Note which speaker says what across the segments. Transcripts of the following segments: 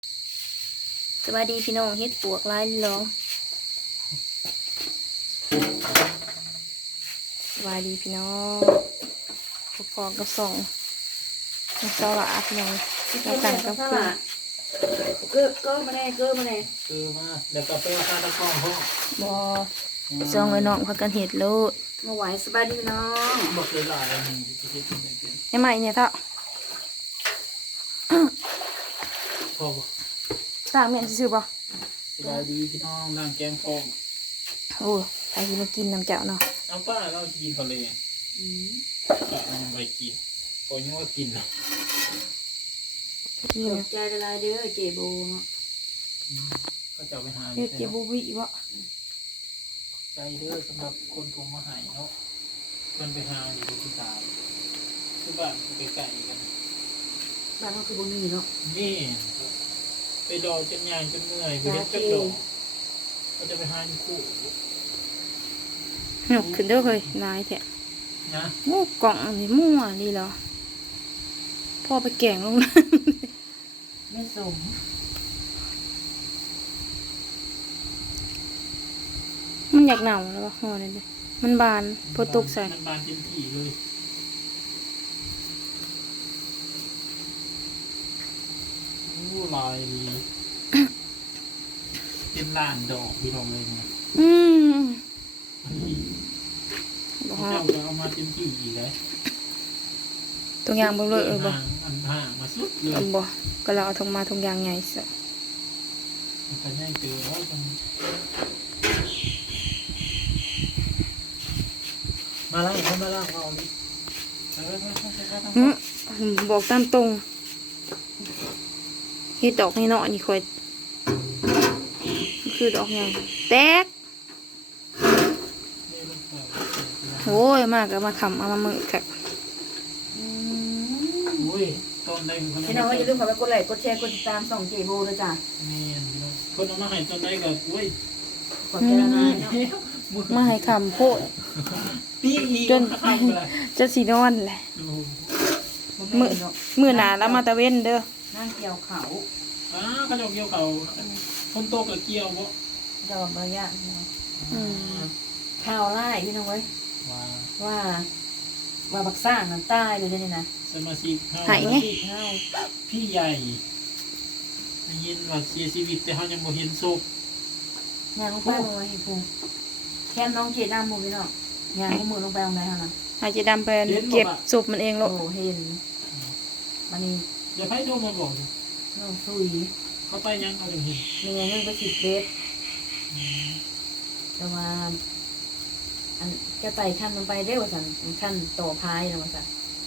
Speaker 1: สวัสดีพี่น้องเฮ็ดปวกลายหรอสวัสดีพี่น้องพอกับส่งสวัสดีพี่น้องเราสั่งกับเพื่อน
Speaker 2: ก็มาแน่ก็มาแน่
Speaker 3: มาเดี๋ยวกลับไปเอาข้าวตะกร้องห้อง
Speaker 1: บอจองไอ้น้องพักกันเห็ดโลด
Speaker 2: มาไหวสบายดีน้อง
Speaker 3: บอกเลยหลาย
Speaker 1: ไอ้ใหม่เนี่ยเท่า
Speaker 3: พอบอก
Speaker 1: ต่างเมียนซื้อบ่
Speaker 3: สบายดีพี่น้องร่างแกงฟอง
Speaker 1: โอ้ใครที่มากินน้ำเจ้าเนาะ
Speaker 3: น้ำป้าเรากินทะเลไปกินคนยังว่ากินเนาะ
Speaker 1: กิน
Speaker 2: ใจละลายเด้อเจโบเนาะ
Speaker 3: ก็จะไปหา
Speaker 1: เฮ็ดเจ็บบุบิบ่
Speaker 3: ใจเด้อสำหรับคนทงมาหายเนาะมันไปหาอยู่ที่ตาคือบ้านไปไก่กัน
Speaker 2: บ้านเขาคือบ่มีเนาะ
Speaker 3: นี่ไปรอจนยางจนเมื่อยไปเฮ็ดจักรก็จะไปหาคู่
Speaker 1: หนุกขึ้นเด้อเฮ้ยนายแท้
Speaker 3: นะ
Speaker 1: งูกล่องนี่มั่วนี่เหรอพ่อไปแกงลงน้ำ
Speaker 2: ไม่สม
Speaker 1: มันอยากหนาวแล้วห่อนี่เลยมันบานพอตกใส่
Speaker 3: มันบานเต็มที่เลยลายดีเป็นล้านดอกพี่น้องเลยนะ
Speaker 1: บอก
Speaker 3: เจ้าจะเอามาเต็มที่อีกเลย
Speaker 1: ตรงยางบ่เลยบ่
Speaker 3: อันห่างมาสุดเลย
Speaker 1: บ่ก็เราเอาทงมาทงยางใหญ่ซะ
Speaker 3: มันจะง่ายเจอแล้วมาแล้วมาแล้วเอาดิ
Speaker 1: บอกตามตรงเฮ็ดดอกนี่เนาะนี่ค่อยคือดอกหยังแตกโอ้ยมากก็มาขำเอามามึกค่ะ
Speaker 3: อุ้ยต้นได้
Speaker 2: พี่น้องอย่าลืมเข้าไปกดไลค์กดแชร์กดติดตามส่องเจโบนะจ๊ะ
Speaker 3: นี่คนเอามาให้ต้นได้กับอุ้ย
Speaker 2: ขอบใจละลายเนาะ
Speaker 1: มาให้คำโพดจนสีนอนแหละมือหนาแล้วมาตะเว้นเด้อ
Speaker 2: นั่งเกี่ยวเขา
Speaker 3: เขาจะเกี่ยวเขาคนโตกับเกี่ยวบ่
Speaker 2: ดอกบางอย่างข่าวไล่พี่น้องเว้ยว่าบักซ่างน้ำใต้เลยนี่นะ
Speaker 3: สมาชิก
Speaker 1: หายไง
Speaker 3: พี่ใหญ่ยินว่าเสียชีวิตแต่เขายังบ่เห็นศพ
Speaker 2: งานลงไปบ่เห็นปูแค่น้องเจดำบ่พี่น้องงานก็มือลงไปตรงไหนฮะนะ
Speaker 1: อาจจะดำไปเก็บศพมันเองหรอก
Speaker 2: โอ้เห็นมันนี่
Speaker 3: อย่าไปโทรมาบอก
Speaker 2: น้องซุย
Speaker 3: เขาไปยังเขาถึงเห็น
Speaker 2: มีเงินเงินก็10 เมตรแต่ว่าอันจะไต่ขั้นมันไปได้ว่าสั่นขั้นต่อพายนะว่าสั่น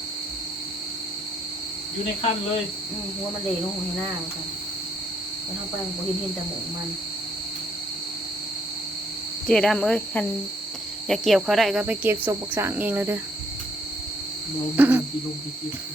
Speaker 3: อยู่ในขั้นเลย
Speaker 2: หัวมันเละลงหัวหน้าว่าสั่นแล้วเข้าไปมันเห็นแต่หมูมัน
Speaker 1: เจดำเอ้ยคันอยากเกี่ยวเขาได้ก็ไปเก็บศพบักสางเองเลยเด้อ
Speaker 3: ลงที่เก็บ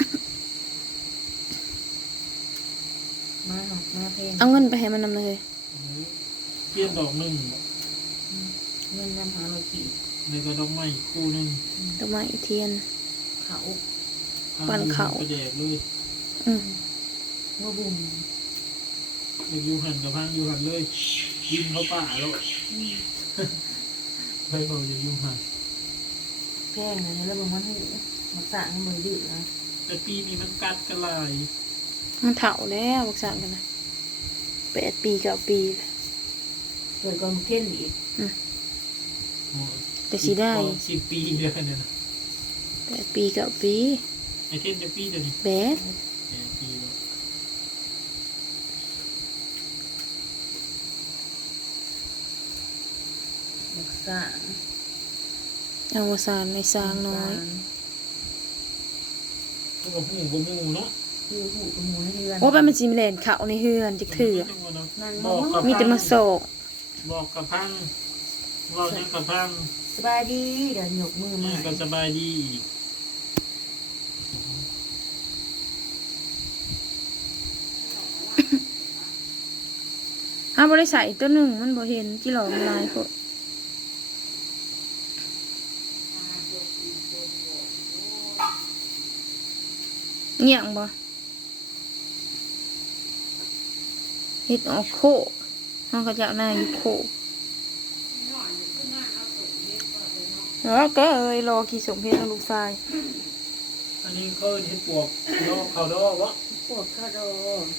Speaker 2: มาหอกมาเพลง
Speaker 1: เอาเงินไปให้มันนำเลย
Speaker 3: เกี่ยดอกหนึ่ง
Speaker 2: เงินนำหาเราขี่
Speaker 3: ในกระดอกไม้คู่หนึ่ง
Speaker 1: ดอกไม้เทียน
Speaker 2: เขา
Speaker 1: ปั่นเขา
Speaker 3: ไปแดกเลย
Speaker 2: ว่าบุ่ม
Speaker 3: อยู่หันกับพังอยู่หันเลยยิงเขาป่าแล้วไปบอกจะอยู่หัน
Speaker 2: แพงเลยแล้วมันหูมันสั่งมือดื้อนะ
Speaker 3: แต่ปีนี้มันกัดกระไร
Speaker 1: มันเถาแล้วบักสางกันนะ8 ปี9 ปี
Speaker 2: เกิดก่อนเพ่นอีก
Speaker 1: แต่สีได้
Speaker 3: 10 ปีเดียวกันเนี่ยนะ
Speaker 1: 8 ปี9 ปี
Speaker 3: ไอเท่นจะปีเดียวนี่
Speaker 1: 8
Speaker 3: ปีแล้ว
Speaker 2: บักซ่า
Speaker 1: อวสานในสางน้อย
Speaker 3: ก็กับหูกับมูเนาะ
Speaker 2: คือหูกับมูในเฮือน
Speaker 1: โอ้ไปมันจีมแลนเขาในเฮือนจิกถือมีแต่มาโศก
Speaker 3: บอกกับพังเราเนี่ยกับพัง
Speaker 2: สบายดีเดี๋ยวหยกมือมา
Speaker 3: ก็สบายดี
Speaker 1: บริษัทตัวหนึ่งมันบ่เห็นที่หลอกลายพวกเงี่ยงบ่เฮ็ดออกโคกเขาก็จะเอาหน้าอยู่โคกแล้วก็เอ้ยรอกี่สมเพชรลูกชาย
Speaker 3: อันนี้เขาเห็ดปวกดอกเขาดอกวะ
Speaker 2: ปวดข้าวโด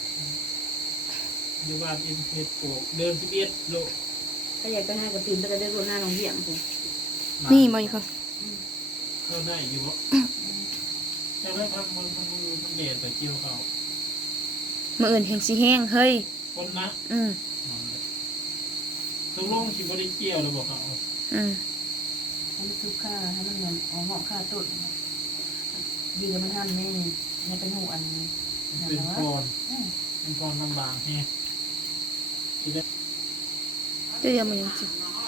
Speaker 3: อยู่บ้านเอ็นเห็ดปวกเดิน11 โล
Speaker 2: ถ้าอยากไปให้กับตีนก็จะได้รู้หน้าน้องเยี่ยมสิ
Speaker 1: นี่มาอยู่ค่ะ
Speaker 3: เข้าได้อยู่วะจะได้พังมือมันเด็ดแต่เกี่ยวเขา
Speaker 1: มาอื่นแห่งสีแห้งเฮ้ย
Speaker 3: คนนะ ต้องลงชิบได้เกี่ยวเลยบอกเขา
Speaker 2: ให้มันซุปข้าให้มันเหมือนเอาหอกข้าตุ่นดีกับมันทำนี่ในเป็นหูอันนั้น
Speaker 3: เป็น
Speaker 2: นะ
Speaker 3: กร
Speaker 2: วะ
Speaker 3: อนเป็นกรอนบางๆแฮะ
Speaker 1: เดี๋ยวมันยังสิ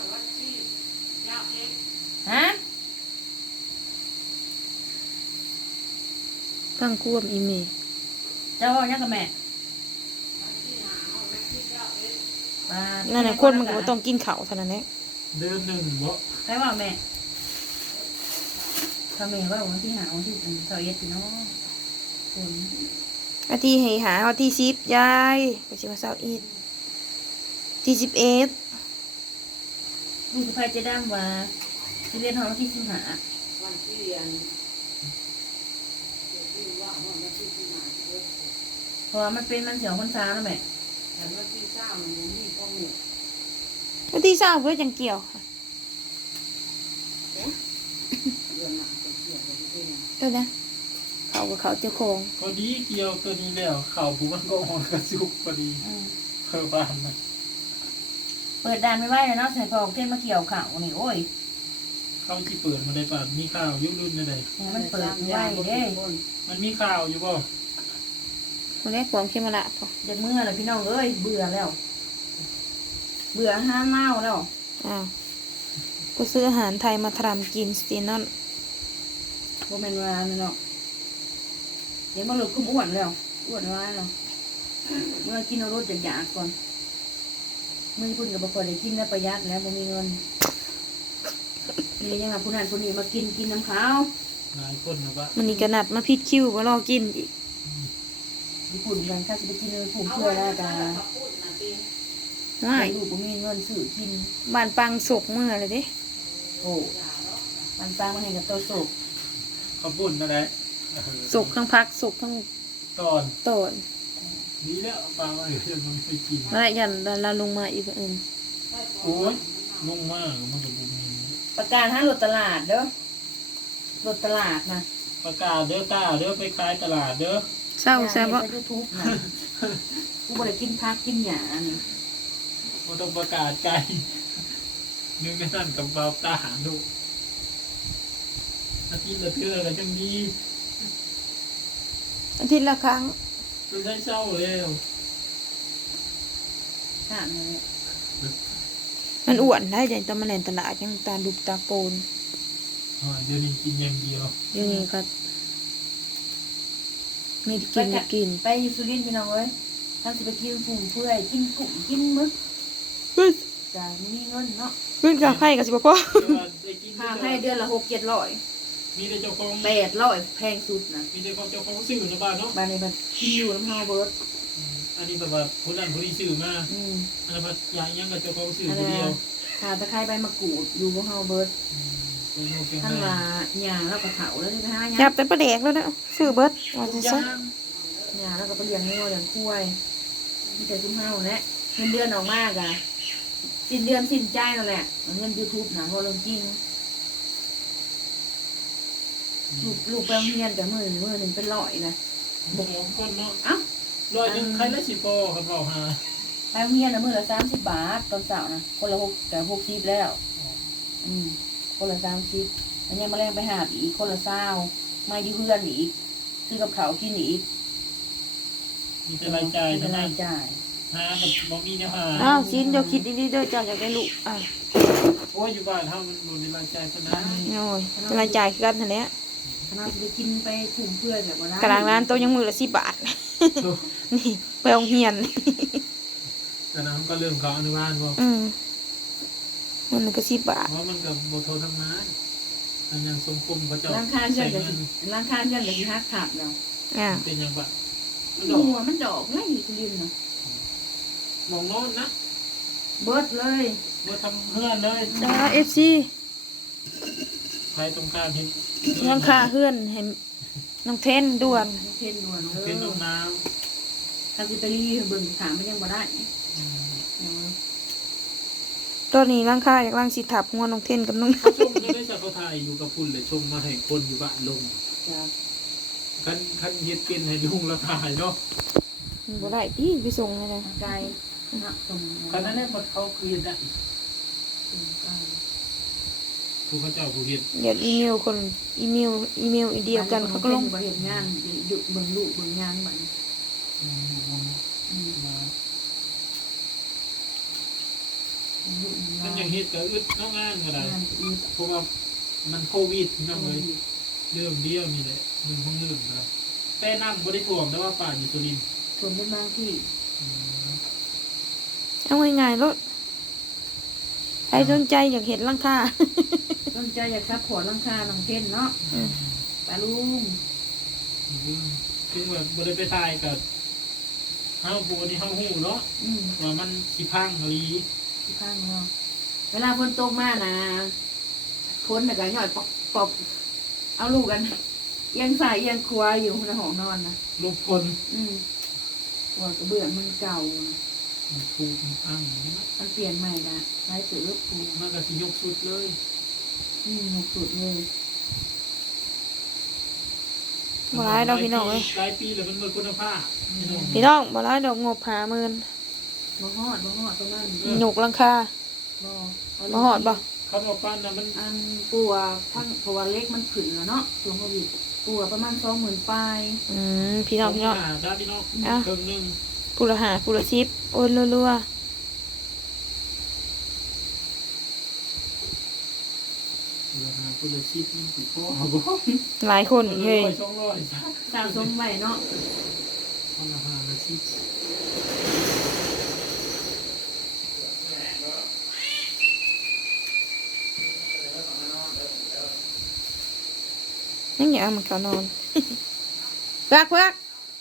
Speaker 2: ฮะ
Speaker 1: ฟังควบอีเมล
Speaker 2: เจ้าว่ายังกับแม่
Speaker 1: นั่นแหละคนมันก็บ่ต้องกินข้าวเท่านั้นแหละ
Speaker 3: เดินหนึ่งบ่
Speaker 2: ใครว่าแม่ถ้าแม่ว่าวันที่หาวันที่เสาร์เอ็ดเนาะคน
Speaker 1: อาที่ให้หาเอาที่10ยายก็สิว่า21ที่11
Speaker 2: ลูกสะพ้ายจะดั้งว่าจะเรียนห้องวันที่15เพราะว่ามันเป็นมันเสียวคนซ้าแล้วแม่
Speaker 1: วันที่20เพื่อจังเกี่ยวค่ะเออนะเขากับเขาเจ้าของ
Speaker 3: พอดีเกี่ยวตัวนี้แล้วเข่าผมมันก็หอนกระซุกพอดีเพิ่มบ้านนะ
Speaker 2: เปิดด่านไม่ไหวเลยเนาะใส่พอกเท่นมาเกี่ยวข่าวนี่โอ้ย
Speaker 3: เข้าที่เปิดมาได้ป่ะมีข่าวยุครุ่นอะไร
Speaker 2: เนี่ยมันเปิดไม่ไหวเด้
Speaker 3: มันมีข่าวอยู่บ่
Speaker 1: คนแรกความเข้มละพอ
Speaker 2: เด็กเมื่อเลยพี่น้องเอ้ยเบื่อแล้ว เบื่อห้าเมาแล้ว
Speaker 1: อ้าวกูซื้ออาหารไทยมาทำกินสตีนอน
Speaker 2: โบแมนวาเนาะเดี๋ยวมาหลุดกุ้มอ้วนแล้วอ้วนว่าเนาะเมื่อกินเอารสจากยากก่อนเมื่อพุ่นกับบางคนได้กินแล้วประหยัดแล้วบ่มีเงินนี่ยังไงผู้นั้นผู้นี้มากินน้ำขาว
Speaker 3: หลายคนนะปะ
Speaker 1: มันนี่กระนัดมาพิดคิวมารอกินอีก
Speaker 2: ญี่ปุ่นกันข้าจะไปกินเลยผูกเพื่อแล้วกัน
Speaker 1: ง่าย
Speaker 2: ลูกบ่มีเงินซื้อกิน
Speaker 1: บ้านปังสุกเมื่อเลยเด้
Speaker 2: โอ้มันตามมาให้กับตัวสุก
Speaker 3: เขาพูดอะไร
Speaker 1: สุกทั้งพักสุกทั้ง
Speaker 3: ตอน
Speaker 1: ต้น
Speaker 3: นี้แล้วปลามาเดี๋ยวมันไปกิน
Speaker 1: อะไรอย่างเราลงมาอีกอื่น
Speaker 3: โอ้ยงงมากมันกับบุญมี
Speaker 2: ประกาศห้ารถตลาดเด้อรถตลาดนะ
Speaker 3: ประกาศเด้อต้าเด้อไปขายตลาดเด้อ
Speaker 1: เศร้าแซ่บ
Speaker 2: ว่า
Speaker 1: ว่า
Speaker 2: ยูทูบนะกูบ่ได้กินพักกินหยานี่
Speaker 3: มันต้องประกาศไกลนึกในนั่นกับเบาตาหาดูอาทิตย์ละเทื่ออะไรจังดี
Speaker 1: อาทิตย์ละครั้ง
Speaker 3: จนได้เศร้าแล้ว
Speaker 2: ถามเลย
Speaker 1: มันอ้วนได้อย่างตอนมาเล่นตลาดยังตาดุกตาโกน
Speaker 3: เดี๋ยวนี้กินอย่างเดียว
Speaker 1: เดี๋ยวนี้ก็ไม่ได้กินไม่กิน
Speaker 2: ไปอยู่สุรินทร์พี่น้องเอ้ยท่านสิไปกินผุ่มเพื่อยกินกุ้งกินมึก
Speaker 1: เฮ้ย
Speaker 2: จะไม่มีเงินเนาะ
Speaker 1: เพื่อนกับไผ่กับสิบพ่อ
Speaker 3: ได้กิน
Speaker 2: ค่าให้เดือนละ600-700
Speaker 3: มีแต่เจ้าของ
Speaker 2: 800แพงสุดนะ
Speaker 3: มีแต่เจ้าของซื้อในบ้านเนาะ
Speaker 2: บ้านนี้มันกินอยู่น้ำเฮาเบิร์ด
Speaker 3: อันนี้แบบว่าคนนั้นคนนี้ซื้อมา
Speaker 2: อืม
Speaker 3: อันนั้นยางยังกับเจ้าของซื้อ
Speaker 2: อัน
Speaker 3: คน
Speaker 2: นั้
Speaker 3: เดียวน
Speaker 2: ขาตะไคร้ใบมะกรูดอยู่กับเฮาเบิร์ด
Speaker 3: คนโง่เก่ง
Speaker 2: ท่าน
Speaker 3: มา
Speaker 2: ว่าก หญ้าแล้วก็เถาแล้วนี่ไปหาห
Speaker 1: หยั
Speaker 2: ญ้า
Speaker 1: บแต่ประเด็กแล้วนะซื้อเบิร์ดว่าจะ
Speaker 3: ย่า
Speaker 1: ซะ
Speaker 3: ง
Speaker 2: หญ้าแล้วก็ไปเลี้ยงงัวเลี้ยงควายมีแต่ซุ้มเฮาแหละเงินเดือนออกมากอะสิ้นเดือนสิ้นใจนั่นแหละเงิน YouTube นะเพราะเรื่องจริงลูกไปโรงเรียนกับมือหนึ่งเป็น100นะ
Speaker 3: บอกคนเนาะ
Speaker 2: เอ้า
Speaker 3: ร้อยหนึ่งใครละสิบโปครับเราหา
Speaker 2: ไปโรงเรียนนะมือละ30 บาทตอนเช้านะคนละ6แต่60แล้ว คนละ30แล้วยังมาแรงไปหาอีกคนละ20มาอยู่เพื่อนอีกซื้อกับเขาวกินอีก
Speaker 3: มีแต่รายจ่าย
Speaker 2: เป็
Speaker 3: เท่าน นั้
Speaker 2: ราน ยจ่าย
Speaker 3: หาแบบบ่มีแนวหา
Speaker 1: อ้าวซินเดี๋ยวคิดดีๆเด้อจ้าอยากได้ลูกอ่ะ
Speaker 3: โอ้ยอยู่บ้านเท่ามันบ่มีรายจ่ายเท่านั้น
Speaker 1: โอ้ยรายจ่ายคือกันทันเนี้ย
Speaker 2: ขนาดไปกินไปถุงเพื่อนแบบว่า
Speaker 1: กลางร้านโต๊ะยังมือละ10 บาท นี่ไปโรงเรียน
Speaker 3: แต่นั้นก็เริ่มเขาอนุบาลบ่
Speaker 1: มันก็10 บาท
Speaker 3: เพราะมันกับโบโททั้งนั้นอันยังสมคุมเขาเจ้า
Speaker 2: ร้านค้าเชื่
Speaker 3: ใช้
Speaker 2: อมกับ
Speaker 3: เงิน
Speaker 2: ร้านค้าเชื่อมกับที่ฮักขับเนาะ
Speaker 1: อ่า
Speaker 3: เป็นยังปะ
Speaker 2: หัวมันดอกง่ายอยู่สุรินทร์เนาะ
Speaker 3: มองโน้นนะ
Speaker 2: เบิดเลย
Speaker 3: ว่าทำเพื่อนเลย
Speaker 1: FC
Speaker 3: ใครต้องการเห็น
Speaker 1: หลังคาเฮือนให้น้องเทนด่วน
Speaker 2: เพ่นด่วน
Speaker 3: เห็นน้องน้
Speaker 2: ถ้าสิไปรีวิวเบิ่งถามมันยังบ่ได้
Speaker 1: ตอนนี้หลังคาอยากลังสิทับหัวน้องเทนกับน้อง
Speaker 3: ำชมก็ได้จากเขาถ่ายอยู่กับพุ่นเลยชมมาให้คนอยู่บ้านลง
Speaker 2: จ้ะ
Speaker 3: คันเฮ็ดเป็นให้ลุงแล้วถ่ายเนาะ
Speaker 1: บ่ได้พี่ไปส่งเลยนะ
Speaker 2: ไกลนะตรง
Speaker 3: คันนั้นเนี่ยมันเขาคืนได้
Speaker 2: ไกล
Speaker 3: ผู้เขาเจ้าผู้เฮ็ด
Speaker 1: เดี๋ยวอีเมลคนอีเมลอีเดียวกันเขาก็ลง
Speaker 2: บ่เห็นงานดุเบิ่งลูกเบิ่งงานบัดนี้
Speaker 3: มา
Speaker 2: ลูก
Speaker 3: มันอย่างเฮ็ดก็อึดเนาะงานก็ได้
Speaker 2: งานอีก
Speaker 3: เพราะว่ามันโควิดนะเว้ยเรื่องเดียวนี่แหละหนึ่งของหนึ่งนะแต่น้ำบ่ได้ท่วมแต่ว่าป่าอยู่สุรินทร์
Speaker 2: ชวนเป็นบางที่
Speaker 1: เอาง่ายๆรถใครสนใจอยากเห็นหลังคา
Speaker 2: สนใจอยากซัพพอร์ตหลังคาน้องเทนเนาะปลาลุง
Speaker 3: ถึงแบบบ่ได้ไปถ่ายกับเฮาผู้นี้เฮาฮู้เนาะว่ามันสิพังอีหลี
Speaker 2: ที่ข้างเนาะเวลาฝนตกมานะฝนน่ะก็ย่อยปอบเอาลูกกันเอียงซ้ายเอียงขวาอยู่ในห้องนอนนะ
Speaker 3: ลูกพล
Speaker 2: ว่ากระเบื้องมันเก่านะ
Speaker 3: มันถูกมันพังนี่นะ
Speaker 2: มันเปลี่ยนใหม่ละไร้เสือปู
Speaker 3: มันก็สิยกสุดเลย
Speaker 2: หกสุดเลย
Speaker 1: บ่ร้ายดอกพี่น้องเอ้ย
Speaker 3: หลายปีแล้วมันเบิดคุณภาพพี่น้อง
Speaker 1: พี่น้องบ่ร้ายดอกงบหาหมื่น
Speaker 2: บ่ฮอดตรงนั้น
Speaker 1: หยกหลังคา บ่ฮอดบ่
Speaker 3: คำว่าปั้นน่ะมัน
Speaker 2: อันปัวทั้งเพราะว่าเล็กมันขึ้นแล้วเนาะช่วงโควิดปัวประมาณ20,000ปลาย
Speaker 1: พี่น้อง
Speaker 3: จ้าพี่น้อง
Speaker 1: อ่ะ
Speaker 3: เครื่องหนึง
Speaker 1: ผู้ละหาผู้ละ10โอนรัว
Speaker 3: เหลือหาผู้ละชิดนี่สิพ่อบ่
Speaker 1: ๆหลายคนเฮ้ย
Speaker 3: 200
Speaker 2: สะสมไว้เนาะ
Speaker 3: คนละหาละชิด
Speaker 1: ยังอยากเอามันเขานอน เพื่อกมา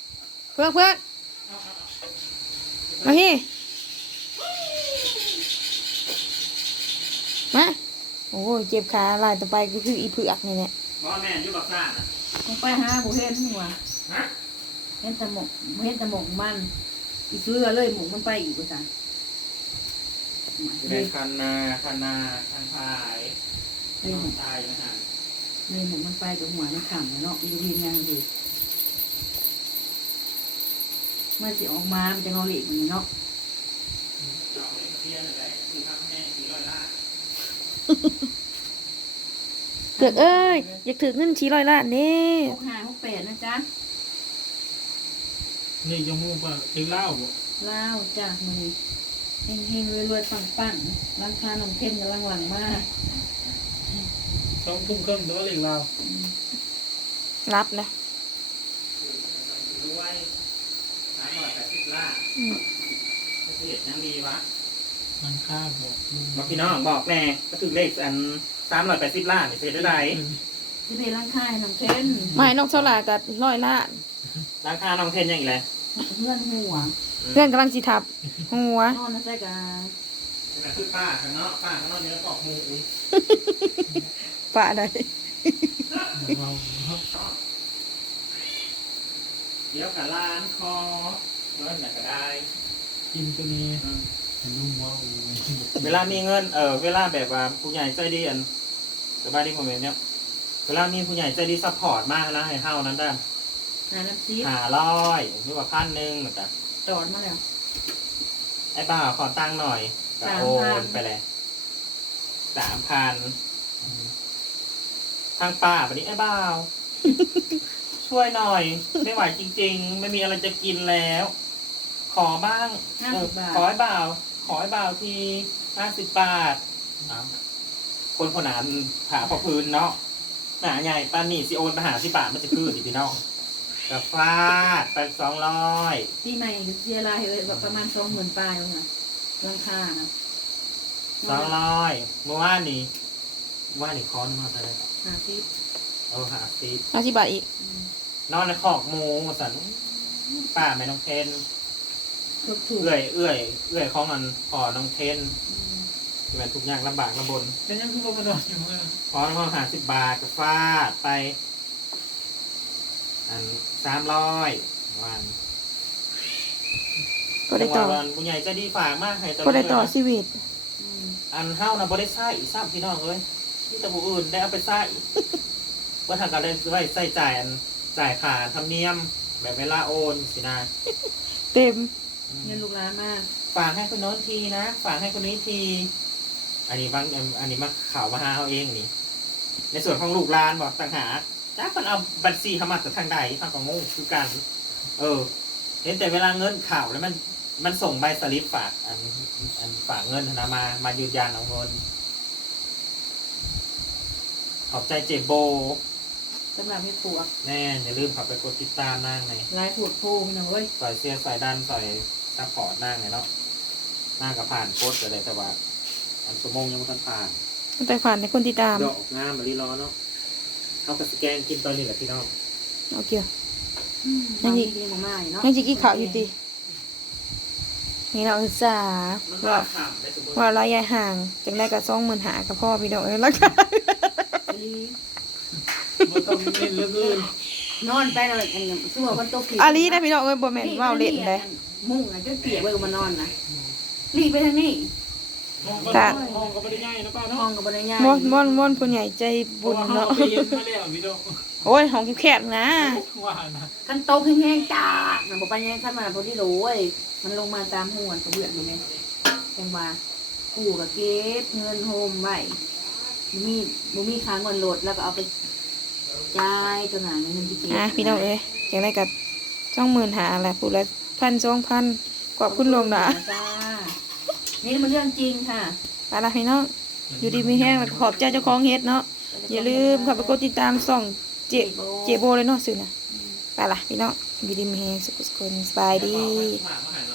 Speaker 1: พี่มาโอ้ยเจ็บขาลายต่อไปก็คืออีเผือกนี่แหละ
Speaker 3: บ่แม่นอยู่บักซ่าน่ะ
Speaker 2: มึงไปหาบ่เห็นหัว
Speaker 3: ฮะ
Speaker 2: เห็นแต่หมกเห็นแต่หมกมันอีเสื้อเลยหมกมันไปอีกว่าซั่น
Speaker 3: ในคันนาคันพาย
Speaker 2: เลยหมก
Speaker 3: ตายนะฮะ
Speaker 2: เลยหมกมันไปกับหัวมันขำแล้วเนาะอีกทียังอยู่มันสิออกมามันจะงอเหล็กมันเนาะ
Speaker 1: เผือกเอ้ยอยากถือเงิน400 ล้านนี่
Speaker 2: 6568นะจ๊ะ
Speaker 3: นี่จะมูกว่าเต็งเล่าบ่
Speaker 2: ลาวจ้ะมื้อนี้เฮงๆรวยๆปังๆราคาน้ำเพ็ญกำลังหลังมาก
Speaker 3: 2 ทุ่มครึ่งเด้อเล็กเล่า
Speaker 1: รับนะ
Speaker 4: ด้วย380 ล้านเสียดยังดีวะ
Speaker 3: มันค่าบอกลุง
Speaker 4: บอกพี่น้องบอกแน่ก็ถึงเลขอัน380 ล้านนี่เสียได้ไร
Speaker 2: ที่เป็นร้านค้าน้ำเพ็ญ
Speaker 1: ไม่น้องเท่าไหร่กับ100 ล้าน
Speaker 4: ราคาน้องเทนยังอีกเลย
Speaker 2: เพื่อนหัว
Speaker 1: เพื่อนกำลังสิทับหัวน
Speaker 2: อนนะใส่กา
Speaker 4: แต่คือป้าข้างนอกเนื้อกรอกหมูอุ้ย
Speaker 1: ปะได้
Speaker 3: เรา
Speaker 4: เดี๋ยวกับล้านคอเงินก็ได้
Speaker 3: กินตัวนี้เห็นลุงว่าโอ้ย
Speaker 4: เวลามีเงินเวลาแบบว่าผู้ใหญ่ใจดีอันสบายดีผมเองเนี่ยเวลามีผู้ใหญ่ใจดีซัพพอร์ตมากนะให้เฮานั้นได้
Speaker 2: น้ำซี
Speaker 4: 500หรือว่า1,000เหมือนกัน
Speaker 2: จอดมาแล้ว
Speaker 4: ไอ้บ่าวขอตังค์หน่อยก็โอนไปเลย3,000ทางป้าวันนี้ไอ้บ่าว ช่วยหน่อย ไม่ไหวจริงๆ ไม่มีอะไรจะกินแล้ว ขอบ้าง
Speaker 2: 50 บาท
Speaker 4: ขอให้บ่าวที50 บาทอ้าวคนคนนั้นหาพอพื้นเนาะหนาใหญ่ปานนี่สิโอนไปหา10 บาทมันจะคือสิพี่น้องกาฟาดไป200
Speaker 2: ที่ใหม่เสียรายเลยแบบประมาณ20,000ปลายเลยค่ะราคานะ
Speaker 4: 200เมื่อวานนี้คอนมาแต่ไหน
Speaker 2: 50
Speaker 4: หาซี
Speaker 1: 50 บาทอีก
Speaker 4: นอนในคอกหมูสันป้าไม่ต้องเทน
Speaker 2: ถูก
Speaker 4: เอื้อยของมันพอน้องเทนที่มันทุกอย่างลำบากลำบน
Speaker 3: เป็นยังคือบ่มานอนอยู่เมื่อ
Speaker 4: พอน้อง50 บาทก็ฟาดไปอัน300วัน
Speaker 1: ก็ได้ต่อ
Speaker 4: วันผู้ใหญ่ใจะดีฝากมากให้
Speaker 1: ก็ได้ต่อชีวิต
Speaker 4: อันเฮานะบ่ได้ใช้ซ้ำพี่น้องเอ้ยที่แต่ผู้อื่นได้เอาไปใช้ว่าทางการได้ไว้ใช้จ่ายอันจ่ายค่าธรรมเนียมแบบเวลาโอนสินะ
Speaker 1: เต็ม
Speaker 2: เงินลูกหลานมาก
Speaker 4: ฝากให้คนโน้นทีนะฝากให้คนนี้ที อันนี้มาข่าวมาหาเอาเองนี่ ในส่วนของลูกหลานบอกต่างหากจ้าคนเอาบัญชีเขามาจากทางใดทางของงูคือกัน เห็นแต่เวลาเงินข่าวแล้วมันส่งใบสลิปฝากอันฝากเงินนะมายืนยันเอาเงิน ขอบใจเจโบ
Speaker 2: สำหรับให้ปวก
Speaker 4: แน่อย่าลืมขับไปกดติดตามนั่งใน
Speaker 2: ลายปวดโพพี่น้องเว้ย
Speaker 4: สอยเสียสอยดันสอยซัพพอร์ตนั่งเนาะนั่งกับผ่านโพสต์อะไรแต่ว่าอันสมงยังไม่ทันผ่าน
Speaker 1: แต่ฝันในคนติดตาม
Speaker 4: ดอกงามมารีรอเนาะเขากับสแกนกินตอนนี้แหละพี่น้อง
Speaker 1: เอาเกี่ยว
Speaker 2: ยังอีกดีมากๆเนาะ
Speaker 1: ยังจิกี้ขาวอยู่ดีนี่เราอุตส่าห์
Speaker 4: มัน
Speaker 1: ว่า
Speaker 4: ขามได้สมมติ
Speaker 1: ว่าระยะห่างจังได้กับ20,000หากับพ่อพี่น้องแล้วกัน
Speaker 3: บ่ต้องเล่นเรื่องอื่น
Speaker 2: นอนไปเลยอันนี้สู้ว่าคนตกผิด
Speaker 1: อาลีนะพี่น้องบ่แม่นว่าวเล่นเลย
Speaker 2: มุ่งอ่ะจนเปียกไว้ก็มานอนนะรีบไปทางนี้
Speaker 3: ห้องก็ห้องก็ไม่ได้ง่ายนะป้า
Speaker 2: ห้อ
Speaker 3: เนาะ
Speaker 2: งก็บ่ได้ง่าย
Speaker 1: ม่อนผู้ใหญ่ใจบุญ
Speaker 3: เพราะว่า
Speaker 1: เนาะ
Speaker 3: เฮาไปเย็นมาแล้วพี่น้อง
Speaker 1: โอ้ยห้องแคบๆนะ
Speaker 3: ว่านะ
Speaker 2: คันโตกแห้งๆจ้าน่ะบ่ไปแย่งคันมาบ่ที่รู้เว้ยมันลงมาตามหัวกระเบื้องอยู่นี่จังว่ากูก็เก็บเงินโฮมไว้บ่มีค้างเงินโหลดแล้วก็เอาไปจ่ายจนหาเงินที่เก็บ
Speaker 1: พี่น้องจังได้กับ20,000หาแหละผู้ละ1,000-2,000ขอบคุณหลวงนะ
Speaker 2: จ้านี่มันเรื่องจริงค่ะ
Speaker 1: ไปละพี่น้องอยู่ดีมีแห้งแล้วก็ขอบใจเจ้าของเฮ็ดเนาะอย่าลืมเข้าไปกดติดตามส่องเจโบเลยเนาะซื่อนะไปละพี่น้องอยู่ดีมีแห้งสุขสุขคนสบายดี
Speaker 4: ฝากมาให้